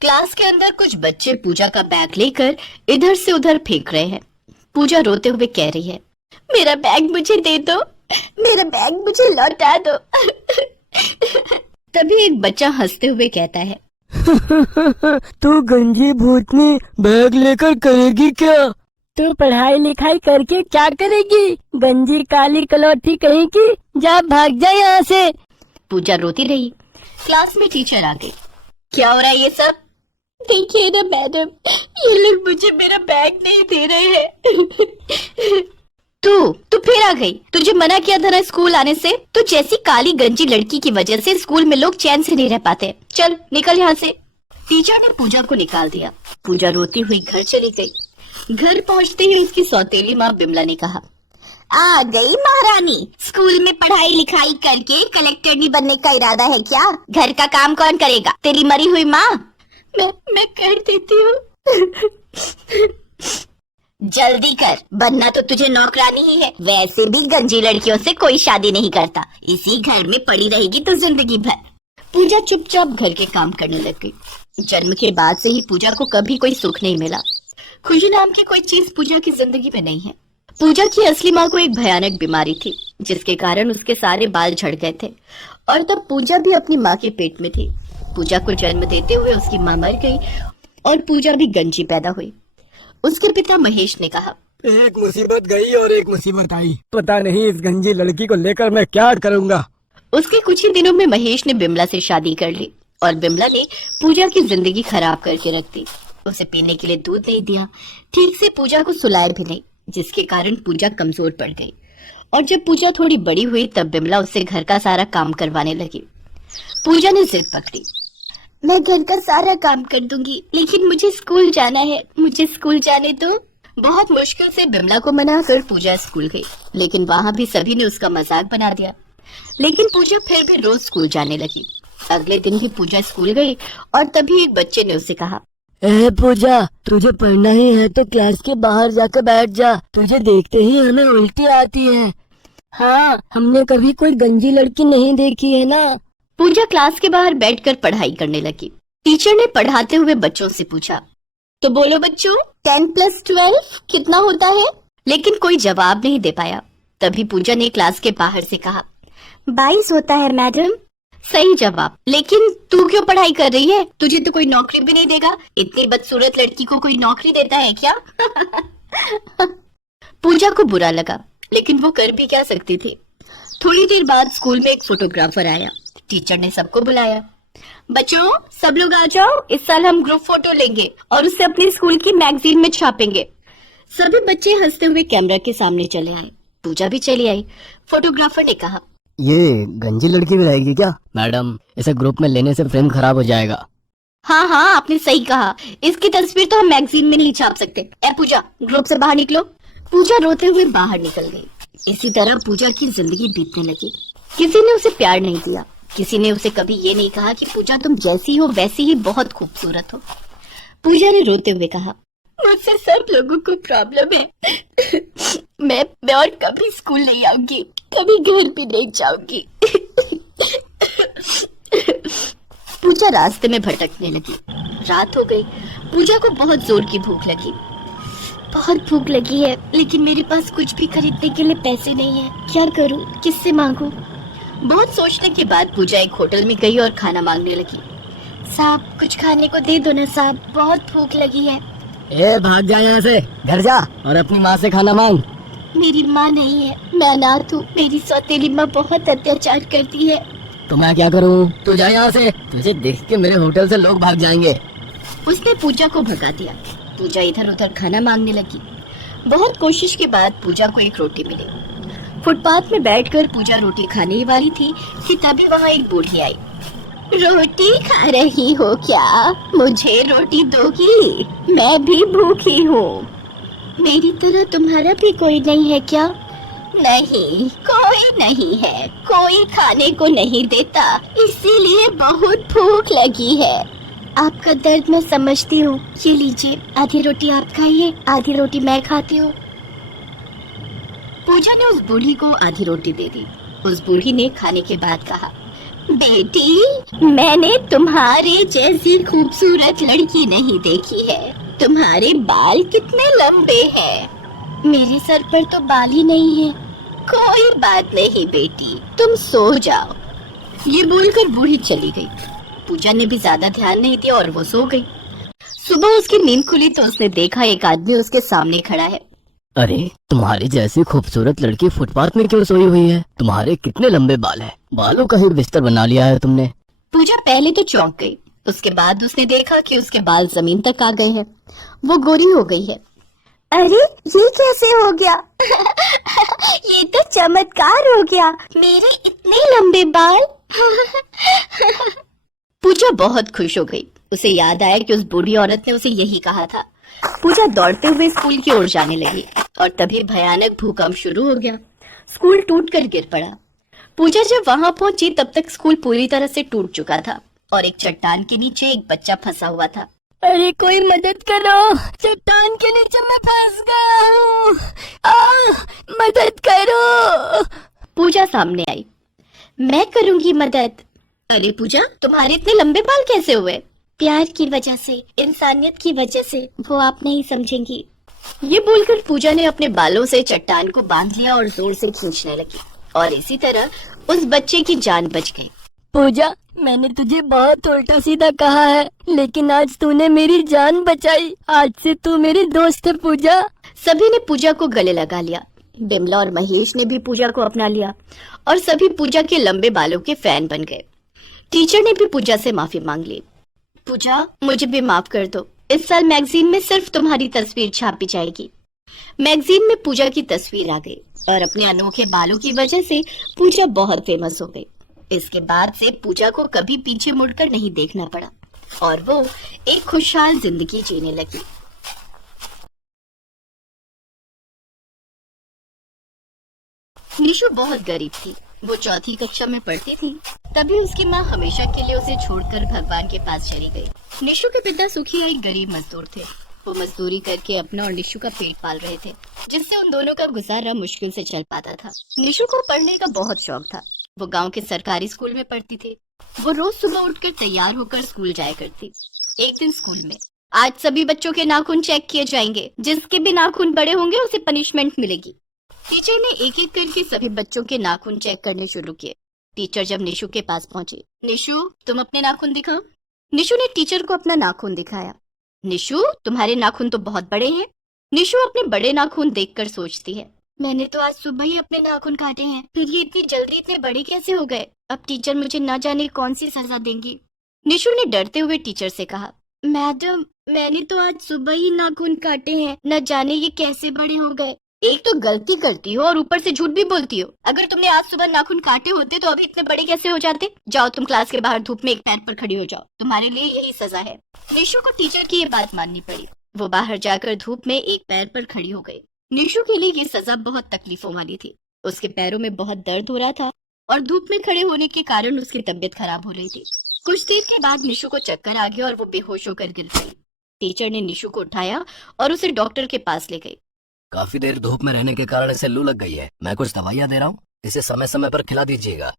Class के अंदर कुछ बच्चे पूजा का बैग लेकर इधर से उधर फेंक रहे हैं। पूजा रोते हुए कह रही है, मेरा बैग मुझे दे दो, मेरा बैग मुझे लौटा दो। तभी एक बच्चा हंसते हुए कहता है, तू गंजी भूतनी बैग लेकर करेगी क्या? तू पढ़ाई लिखाई करके क्या करेगी? गंजी काली कलौठी कहेगी, जा भाग जा यहाँ से। पूजा रोती रही। क्लास में टीचर आ गई। क्या हो रहा है ये सब? देखिए ना मैडम, ये लोग मुझे मेरा बैग नहीं दे रहे हैं। तू फिर आ गई। तुझे मना किया था ना स्कूल आने से। तो जैसी काली गंजी लड़की की वजह से स्कूल में लोग चैन से नहीं रह पाते। चल निकल यहाँ से। टीचर ने पूजा को निकाल दिया। पूजा रोती हुई घर चली गई। घर पहुँचते ही उसकी सौतेली माँ बिमला ने कहा, आ गई महारानी। स्कूल में पढ़ाई लिखाई करके कलेक्टर नहीं बनने का इरादा है क्या? घर का काम कौन करेगा? तेरी मरी हुई माँ। मैं कर देती हूँ। जल्दी कर, बनना तो तुझे नौकरानी ही है। वैसे भी गंजी लड़कियों से कोई शादी नहीं करता। इसी घर में पड़ी रहेगी तो जिंदगी भर। पूजा चुपचाप घर के काम करने लग गई। जन्म के बाद से ही पूजा को कभी कोई सुख नहीं मिला। खुशी नाम की कोई चीज पूजा की जिंदगी में नहीं है। पूजा की असली माँ को एक भयानक बीमारी थी, जिसके कारण उसके सारे बाल झड़ गए थे और तब पूजा भी अपनी माँ के पेट में थी। पूजा को जन्म देते हुए उसकी माँ मर गई और पूजा भी गंजी पैदा हुई। उसके पिता महेश ने कहा, एक मुसीबत गई और एक मुसीबत आई। पता नहीं इस गंजी लड़की को लेकर मैं क्या करूँगा। उसके कुछ ही दिनों में महेश ने बिमला से शादी कर ली और बिमला ने पूजा की जिंदगी खराब करके रख दी। उसे पीने के लिए दूध नहीं दिया, ठीक से पूजा को सुलाया भी नहीं, जिसके कारण पूजा कमजोर पड़ गई। और जब पूजा थोड़ी बड़ी हुई तब बिमला उससे घर का सारा काम करवाने लगी। पूजा ने जिद पकड़ी, मैं घर का सारा काम कर दूंगी, लेकिन मुझे स्कूल जाना है, मुझे स्कूल जाने दो। बहुत मुश्किल से बिमला को मना कर पूजा स्कूल गई, लेकिन वहाँ भी सभी ने उसका मजाक बना दिया। लेकिन पूजा फिर भी रोज स्कूल जाने लगी। अगले दिन भी पूजा स्कूल गई और तभी एक बच्चे ने उससे कहा, पूजा, तुझे पढ़ना ही है तो क्लास के बाहर जाकर बैठ जा। तुझे देखते ही हमें उल्टी आती है। हाँ, हमने कभी कोई गंजी लड़की नहीं देखी है ना। पूजा क्लास के बाहर बैठकर पढ़ाई करने लगी। टीचर ने पढ़ाते हुए बच्चों से पूछा, तो बोलो बच्चों, 10 + 12 कितना होता है? लेकिन कोई जवाब नहीं दे पाया। तभी पूजा ने क्लास के बाहर से कहा, 22 होता है मैडम। सही जवाब। लेकिन तू क्यों पढ़ाई कर रही है? तुझे तो कोई नौकरी भी नहीं देगा। इतनी बदसूरत लड़की को कोई नौकरी देता है क्या? पूजा को बुरा लगा, लेकिन वो कर भी क्या सकती थी। थोड़ी देर बाद स्कूल में एक फोटोग्राफर आया। टीचर ने सबको बुलाया, बच्चों सब लोग आ जाओ, इस साल हम ग्रुप फोटो लेंगे और उसे अपने स्कूल की मैगजीन में छापेंगे। सभी बच्चे हंसते हुए कैमरा के सामने चले आए। पूजा भी चली आई। फोटोग्राफर ने कहा, ये गंजी लड़की भी रहेगी क्या? मैडम, इसे ग्रुप में लेने से फ्रेम खराब हो जाएगा। हाँ आपने सही कहा। इसकी तस्वीर तो हम मैगजीन में नहीं छाप सकते। ए पूजा, ग्रुप से बाहर निकलो। पूजा रोते हुए बाहर निकल गई। इसी तरह पूजा की जिंदगी बीतने लगी। किसी ने उसे प्यार नहीं दिया। किसी ने उसे कभी ये नहीं कहा कि पूजा तुम जैसी हो वैसी ही बहुत खूबसूरत हो। पूजा ने रोते हुए कहा, मुझसे सब लोगों को प्रॉब्लम है। मैं और कभी स्कूल नहीं आऊंगी, कभी घर भी नहीं जाऊंगी। पूजा रास्ते में भटकने लगी। रात हो गई। पूजा को बहुत जोर की भूख लगी। बहुत भूख लगी है, लेकिन मेरे पास कुछ भी खरीदने के लिए पैसे नहीं है। क्या करूं? किससे मांगूं? बहुत सोचने के बाद पूजा एक होटल में गई और खाना मांगने लगी। साहब, कुछ खाने को दे दो ना साहब, बहुत भूख लगी है। भाग जा यहाँ से, घर जा और अपनी माँ से खाना मांग। मेरी माँ नहीं है, मैं अनाथ हूँ। मेरी सौतेली माँ बहुत अत्याचार करती है। तो मैं क्या करूँ? तू जा यहाँ से, तुझे देख के मेरे होटल से लोग भाग जाएंगे। उसने पूजा को भगा दिया। पूजा इधर उधर खाना मांगने लगी। बहुत कोशिश के बाद पूजा को एक रोटी मिली। फुटपाथ में बैठकर पूजा रोटी खाने ही वाली थी कि तभी वहाँ एक बूढ़ी आई। रोटी खा रही हो क्या? मुझे रोटी दोगी? मैं भी भूखी हूँ। मेरी तरह तुम्हारा भी कोई नहीं है क्या? नहीं, कोई नहीं है। कोई खाने को नहीं देता, इसीलिए बहुत भूख लगी है। आपका दर्द मैं समझती हूँ। ये लीजिए, आधी रोटी आप खाइए, आधी रोटी मैं खाती हूँ। पूजा ने उस बूढ़ी को आधी रोटी दे दी। उस बूढ़ी ने खाने के बाद कहा, बेटी, मैंने तुम्हारे जैसी खूबसूरत लड़की नहीं देखी है। तुम्हारे बाल कितने लंबे हैं। मेरे सर पर तो बाल ही नहीं है। कोई बात नहीं बेटी, तुम सो जाओ। ये बोलकर बूढ़ी चली गई। पूजा ने भी ज्यादा ध्यान नहीं दिया और वो सो गई। सुबह उसकी नींद खुली तो उसने देखा एक आदमी उसके सामने खड़ा है। अरे, तुम्हारी जैसी खूबसूरत लड़की फुटपाथ में क्यों सोई हुई है? तुम्हारे कितने लंबे बाल हैं। बालों का ही बिस्तर बना लिया है तुमने। पूजा पहले तो चौंक गई, उसके बाद उसने देखा कि उसके बाल जमीन तक आ गए हैं। वो गोरी हो गई है। अरे, ये कैसे हो गया? ये तो चमत्कार हो गया। मेरे इतने लंबे बाल। पूजा बहुत खुश हो गई। उसे याद आया कि उस बूढ़ी औरत ने उसे यही कहा था। पूजा दौड़ते हुए स्कूल की ओर जाने लगी और तभी भयानक भूकंप शुरू हो गया। स्कूल टूटकर गिर पड़ा। पूजा जब वहां पहुंची तब तक स्कूल पूरी तरह से टूट चुका था और एक चट्टान के नीचे एक बच्चा फंसा हुआ था। अरे, कोई मदद करो, चट्टान के नीचे मैं फंस गया हूँ। मदद करो। पूजा सामने आई। मैं करूंगी मदद। अरे पूजा, तुम्हारे इतने लंबे बाल कैसे हुए? प्यार की वजह से, इंसानियत की वजह से। वो आप नहीं समझेंगी। ये बोलकर पूजा ने अपने बालों से चट्टान को बांध लिया और जोर से खींचने लगी और इसी तरह उस बच्चे की जान बच गई। पूजा, मैंने तुझे बहुत उल्टा सीधा कहा है, लेकिन आज तूने मेरी जान बचाई। आज से तू मेरी दोस्त है पूजा। सभी ने पूजा को गले लगा लिया। बिमला और महेश ने भी पूजा को अपना लिया और सभी पूजा के लंबे बालों के फैन बन गए। टीचर ने भी पूजा से माफी मांग ली। पूजा, मुझे भी माफ कर दो। इस साल मैगजीन में सिर्फ तुम्हारी तस्वीर छापी जाएगी। मैगजीन में पूजा की तस्वीर आ गई और अपने अनोखे बालों की वजह से पूजा बहुत फेमस हो गई। इसके बाद से पूजा को कभी पीछे मुड़कर नहीं देखना पड़ा और वो एक खुशहाल जिंदगी जीने लगी। निशु बहुत गरीब थी। वो चौथी कक्षा में पढ़ती थी। तभी उसकी माँ हमेशा के लिए उसे छोड़कर भगवान के पास चली गई। निशु के पिता सुखिया एक गरीब मजदूर थे। वो मजदूरी करके अपना और निशु का पेट पाल रहे थे, जिससे उन दोनों का गुजारा मुश्किल से चल पाता था। निशु को पढ़ने का बहुत शौक था। वो गांव के सरकारी स्कूल में पढ़ती थी। वो रोज सुबह उठकर तैयार होकर स्कूल जाया करती। एक दिन स्कूल में, आज सभी बच्चों के नाखून चेक किए जाएंगे। जिसके भी नाखून बड़े होंगे उसे पनिशमेंट मिलेगी। टीचर ने एक एक करके सभी बच्चों के नाखून चेक करने शुरू किए। टीचर जब निशु के पास पहुंची, निशु, तुम अपने नाखून दिखाओ। निशु ने टीचर को अपना नाखून दिखाया। निशु, तुम्हारे नाखून तो बहुत बड़े हैं। निशु अपने बड़े नाखून देखकर सोचती है, मैंने तो आज सुबह ही अपने नाखून काटे हैं, फिर ये इतनी जल्दी इतने बड़े कैसे हो गए? अब टीचर मुझे न जाने कौन सी सजा देंगी। निशु ने डरते हुए टीचर से कहा, मैडम, मैंने तो आज सुबह ही नाखून काटे हैं, न जाने ये कैसे बड़े हो गए। एक तो गलती करती हो और ऊपर से झूठ भी बोलती हो। अगर तुमने आज सुबह नाखून काटे होते तो अभी इतने बड़े कैसे हो जाते? जाओ, तुम क्लास के बाहर धूप में एक पैर पर खड़ी हो जाओ। तुम्हारे लिए यही सजा है। निशु को टीचर की ये बात माननी पड़ी। वो बाहर जाकर धूप में एक पैर पर खड़ी हो गई। निशु के लिए ये सजा बहुत तकलीफों वाली थी। उसके पैरों में बहुत दर्द हो रहा था और धूप में खड़े होने के कारण उसकी तबीयत खराब हो रही थी। कुछ देर के बाद निशु को चक्कर आ गया और वो बेहोश होकर गिर गई। टीचर ने निशु को उठाया और उसे डॉक्टर के पास ले गई। काफी देर धूप में रहने के कारण इसे लू लग गई है। मैं कुछ दवाइयाँ दे रहा हूँ, इसे समय समय पर खिला दीजिएगा।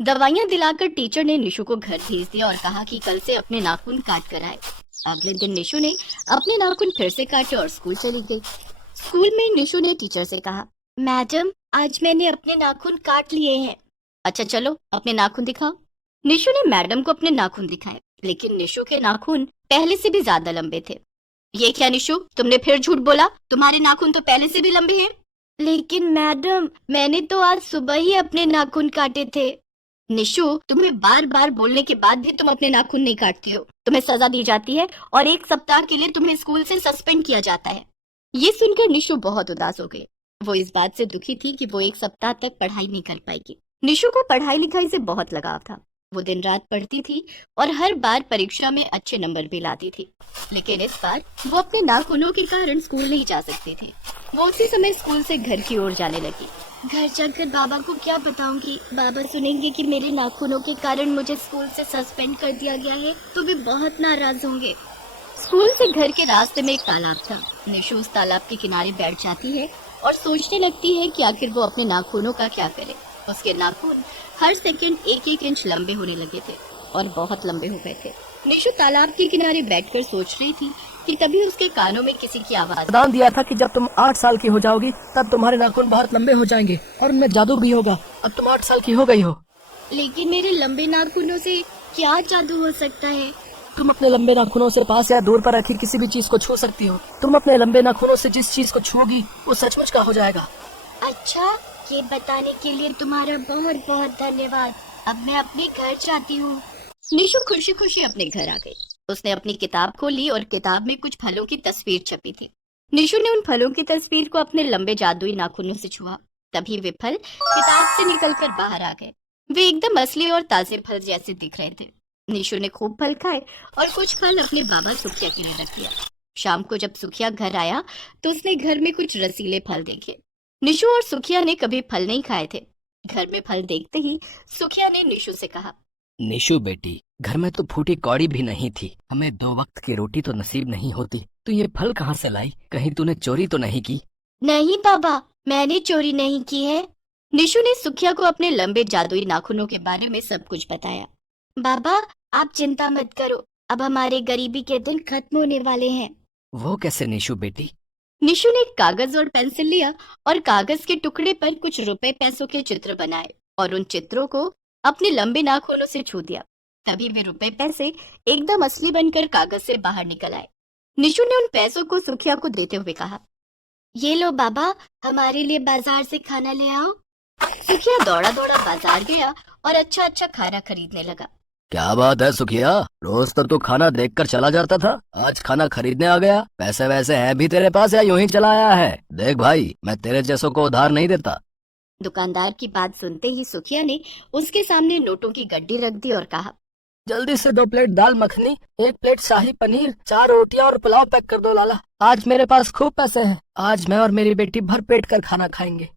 दवाइयाँ दिलाकर टीचर ने निशु को घर भेज दिया और कहा कि कल से अपने नाखून काट कर आए। अगले दिन निशु ने अपने नाखून फिर से काटे और स्कूल चली गई। स्कूल में निशु ने टीचर से कहा, मैडम, आज मैंने अपने नाखून काट लिए हैं। अच्छा, चलो अपने नाखून दिखाओ। निशु ने मैडम को अपने नाखून दिखाए, लेकिन निशु के नाखून पहले से भी ज्यादा लंबे थे। ये क्या निशु, तुमने फिर झूठ बोला? तुम्हारे नाखून तो पहले से भी लंबे हैं। लेकिन मैडम, मैंने तो आज सुबह ही अपने नाखून काटे थे। निशु, तुम्हें बार बार बोलने के बाद भी तुम अपने नाखून नहीं काटती हो। तुम्हें सजा दी जाती है और 1 सप्ताह के लिए तुम्हें स्कूल से सस्पेंड किया जाता है। ये सुनकर निशु बहुत उदास हो गई। वो इस बात से दुखी थी कि वो 1 सप्ताह तक पढ़ाई नहीं कर पाएगी। निशु को पढ़ाई लिखाई से बहुत लगाव था। वो दिन रात पढ़ती थी और हर बार परीक्षा में अच्छे नंबर भी लाती थी। लेकिन इस बार वो अपने नाखूनों के कारण स्कूल नहीं जा सकती थी। वो उसी समय स्कूल से घर की ओर जाने लगी। घर जाकर बाबा को क्या बताऊंगी? बाबा सुनेंगे कि मेरे नाखूनों के कारण मुझे स्कूल से सस्पेंड कर दिया गया है तो वे बहुत नाराज होंगे। स्कूल से घर के रास्ते में एक तालाब था। निशु उस तालाब के किनारे बैठ जाती है और सोचने लगती है कि आखिर वो अपने नाखूनों का क्या करे। उसके नाखून हर सेकंड एक एक इंच लंबे होने लगे थे और बहुत लंबे हो गए थे। निशु तालाब के किनारे बैठकर सोच रही थी कि तभी उसके कानों में किसी की आवाज। वरदान दिया था कि जब तुम 8 साल की हो जाओगी तब तुम्हारे नाखून बहुत लंबे हो जाएंगे और उनमें जादू भी होगा। अब तुम 8 साल की हो गई हो। लेकिन मेरे लंबे नाखूनों से क्या जादू हो सकता है? तुम अपने लंबे नाखूनों से पास या दूर पर रखी किसी भी चीज को छू सकती हो। तुम अपने लंबे नाखूनों से जिस चीज को छूओगी वो सचमुच का हो जाएगा। अच्छा, ये बताने के लिए तुम्हारा बहुत बहुत धन्यवाद। अब मैं अपने घर जाती हूँ। निशु खुशी खुशी अपने घर आ गई। उसने अपनी किताब खोली और किताब में कुछ फलों की तस्वीर छपी थी। निशु ने उन फलों की तस्वीर को अपने लंबे जादुई नाखूनों से छुआ। तभी वे फल किताब से निकलकर बाहर आ गए। वे एकदम असली और ताजे फल जैसे दिख रहे थे। निशु ने खूब फल खाए और कुछ फल अपने बाबा सुखिया के लिए रख दिया। शाम को जब सुखिया घर आया तो उसने घर में कुछ रसीले फल देखे। निशु और सुखिया ने कभी फल नहीं खाए थे। घर में फल देखते ही सुखिया ने निशु से कहा, निशु बेटी, घर में तो फूटी कौड़ी भी नहीं थी। हमें 2 वक्त की रोटी तो नसीब नहीं होती। तू ये फल कहाँ से लाई? कहीं तूने चोरी तो नहीं की? नहीं बाबा, मैंने चोरी नहीं की है। निशु ने सुखिया को अपने लंबे जादुई नाखूनों के बारे में सब कुछ बताया। बाबा, आप चिंता मत करो, अब हमारे गरीबी के दिन खत्म होने वाले हैं। वो कैसे निशु बेटी? निशु ने कागज और पेंसिल लिया और कागज के टुकड़े पर कुछ रुपए पैसों के चित्र बनाए और उन चित्रों को अपने लंबे नाखूनों से छू दिया। तभी वे रुपए पैसे एकदम असली बनकर कागज से बाहर निकल आए। निशु ने उन पैसों को सुखिया को देते हुए कहा, ये लो बाबा, हमारे लिए बाजार से खाना ले आओ। सुखिया दौड़ा दौड़ा बाजार गया और अच्छा अच्छा खाना खरीदने लगा। क्या बात है सुखिया, रोज तो खाना देखकर चला जाता था, आज खाना खरीदने आ गया। पैसे वैसे हैं भी तेरे पास या यूं ही चला आया है? देख भाई, मैं तेरे जैसों को उधार नहीं देता। दुकानदार की बात सुनते ही सुखिया ने उसके सामने नोटों की गड्डी रख दी और कहा, जल्दी से 2 प्लेट दाल मखनी, 1 प्लेट शाही पनीर, 4 रोटियां और पुलाव पैक कर दो लाला। आज मेरे पास खूब पैसे हैं। आज मैं और मेरी बेटी भर पेट कर खाना खाएंगे।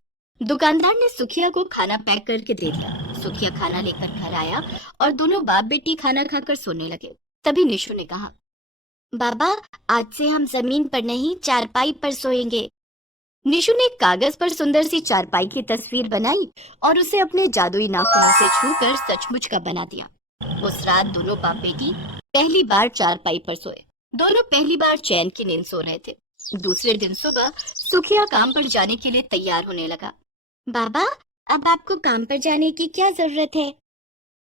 दुकानदार ने सुखिया को खाना पैक करके दे दिया। सुखिया खाना लेकर घर आया और दोनों बाप बेटी खाना खाकर सोने लगे। तभी निशु ने कहा, बाबा, आज से हम जमीन पर नहीं चारपाई पर सोएंगे। निशु ने कागज पर सुंदर सी चारपाई की तस्वीर बनाई और उसे अपने जादुई नाखूनों से छूकर सचमुच का बना दिया। उस रात दोनों बाप बेटी पहली बार चारपाई पर सोए। दोनों पहली बार चैन की नींद सो रहे थे। दूसरे दिन सुबह सुखिया काम पर जाने के लिए तैयार होने लगा। बाबा, अब आपको काम पर जाने की क्या जरूरत है?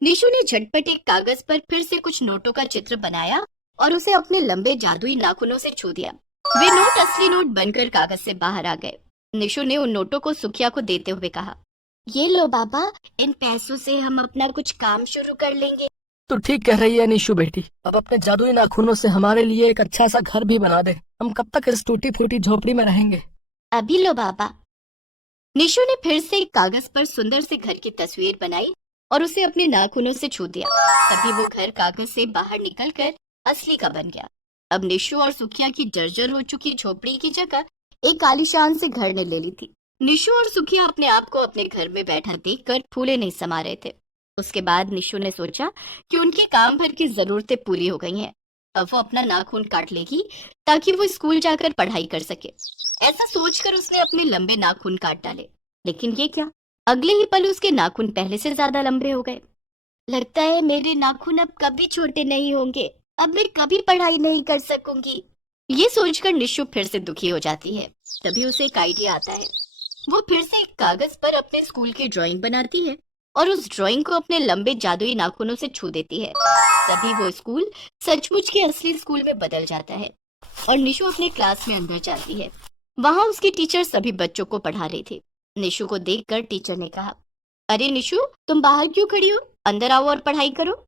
निशु ने झटपट एक कागज पर फिर से कुछ नोटों का चित्र बनाया और उसे अपने लंबे जादुई नाखूनों से छू दिया। वे नोट असली नोट बनकर कागज से बाहर आ गए। निशु ने उन नोटों को सुखिया को देते हुए कहा, ये लो बाबा, इन पैसों से हम अपना कुछ काम शुरू कर लेंगे। तो ठीक कह रही है निशु बेटी, अब अपने जादुई नाखूनों से हमारे लिए एक अच्छा सा घर भी बना दे। हम कब तक इस टूटी फूटी झोपड़ी में रहेंगे? अभी लो बाबा। निशु ने फिर से एक कागज पर सुंदर से घर की तस्वीर बनाई और उसे अपने नाखूनों से छू दिया। तभी वो घर कागज से बाहर निकलकर असली का बन गया। अब निशु और सुखिया की जर्जर हो चुकी झोपड़ी की जगह एक आलीशान से घर ने ले ली थी। निशु और सुखिया अपने आप को अपने घर में बैठा देखकर फूले नहीं समा रहे थे। उसके बाद निशु ने सोचा कि उनकी काम भर की जरूरतें पूरी हो गई हैं। अब वो अपना नाखून काट लेगी ताकि वो स्कूल जाकर पढ़ाई कर सके। ऐसा सोचकर उसने अपने लंबे नाखून काट डाले। लेकिन ये क्या, अगले ही पल उसके नाखून पहले से ज्यादा लंबे हो गए। लगता है मेरे नाखून अब कभी छोटे नहीं होंगे। अब मैं कभी पढ़ाई नहीं कर सकूंगी। ये सोचकर निशु फिर से दुखी हो जाती है। तभी उसे एक आइडिया आता है। वो फिर से एक कागज पर अपने स्कूल की ड्राइंग बनाती है और उस ड्राइंग को अपने लंबे जादुई नाखूनों से छू देती है। तभी वो स्कूल सचमुच के असली स्कूल में बदल जाता है और निशु अपने क्लास में अंदर जाती है। वहाँ उसकी टीचर सभी बच्चों को पढ़ा रही थी। निशु को देखकर टीचर ने कहा, अरे निशु, तुम बाहर क्यों खड़ी हो? अंदर आओ और पढ़ाई करो।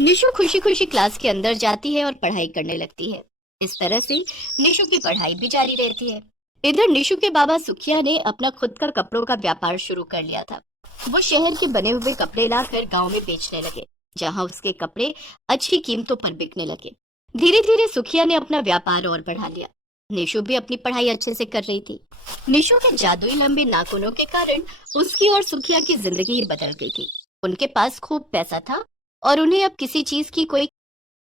निशु खुशी खुशी क्लास के अंदर जाती है और पढ़ाई करने लगती है। इस तरह से निशु की पढ़ाई भी जारी रहती है। इधर निशु के बाबा सुखिया ने अपना खुद का कपड़ों का व्यापार शुरू कर लिया था। वो शहर के बने हुए कपड़े लाकर गांव में बेचने लगे, जहां उसके कपड़े अच्छी कीमतों पर बिकने लगे। धीरे धीरे सुखिया ने अपना व्यापार और बढ़ा लिया। निशु भी अपनी पढ़ाई अच्छे से कर रही थी। निशु के जादुई लंबे नाखूनों के कारण उसकी और सुखिया की जिंदगी ही बदल गई थी। उनके पास खूब पैसा था और उन्हें अब किसी चीज की कोई